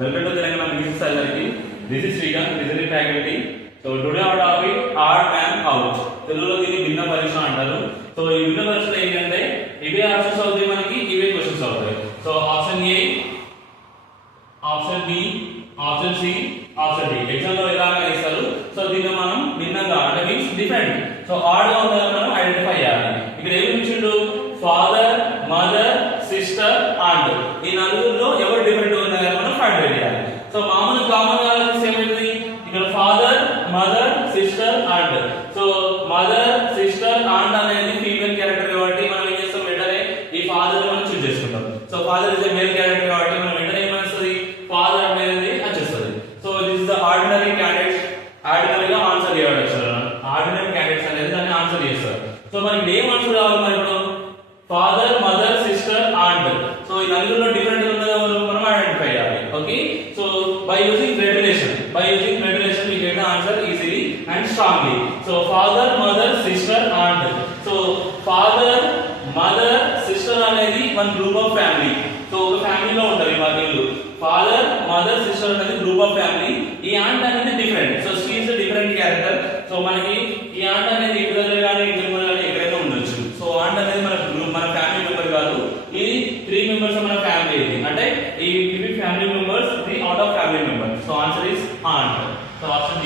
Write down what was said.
Welcome to Telangana Music Salary. This is Srikanth, visiting faculty. So today our topic odd man out. తెలుగులో దీన్ని భిన్న పరీక్ష అంటారు. So ఈ భిన్న పరీక్షలో ఏంటంటే ఇవే ఆన్సర్స్ అవుతాయి, మనకి ఇవే క్వశ్చన్స్ అవుతాయి. So option A, option B, option C, option D exam లో ఎలా ఇస్తారు. సో దీన్ని మనం భిన్నంగా అంటే మీన్స్ డిఫరెంట్. సో ఆడ్ గా ఉందని మనం ఐడెంటిఫై చేయాలి. ఇక్కడ ఏమి ఇచ్చిండు, ఫాదర్, మదర్, సిస్టర్, ఆంట్. ఈ నలుగురిలో ఎవరు డిఫరెంట్ ఉన్నారో మనం ఫైండ్ చేయాలి. సో మామూలు కామన్ గా ఏమైంది, ఇక్కడ father, mother, sister, aunt. So mother, sister, aunt అనేది ఫీమేల్ క్యారెక్టర్ కాబట్టి మనం ఏం చేస్తాం, వెంటనే ఈ ఫాదర్ మనం చూస్ చేసుకుంటాం. So father is male character కాబట్టి మనం వెంటనే ఏమొస్తుంది, ఫాదర్ అనేది వచ్చేస్తుంది. So this is the ordinary candidates. ఆర్డినరీగా ఆన్సర్ చేయవచ్చు. ఆర్డినరీ క్యాండిడేట్స్ అనేది దాన్ని ఆన్సర్ చేస్తారు. సో మనకి ఏం ఆన్సర్ కావాలి, మరి ఇప్పుడు father, mother, sister, aunt. So ఈ నలుగురిలో డిఫరెంట్ ఉన్నది ఎవరు మనం ఐడెంటిఫై చేయాలి. Okay, so by using blood relation we get the answer easily and strongly. So father, mother, sister, aunt. So father, mother, sister అనేది one group of family. So ఒక family లో ఉంటారు వాళ్ళు. ఫాదర్, మదర్, సిస్టర్ అనేది group of family. ఈ aunt అనేది different. So she is different character. So మనకి ఈ ఆంట్ అనేది ఇద్దరు కానీ ఇద్దరు కానీ ఎక్కడైనా ఉండొచ్చు. సో ఆంట్ అనేది మన గ్రూప్, మన ఫ్యామిలీ మెంబర్ కాదు. ఈ 3 మెంబర్స్ మన ఫ్యామిలీ. అంటే ఇవి family members, 3 out of family members. So answer is aunt. So option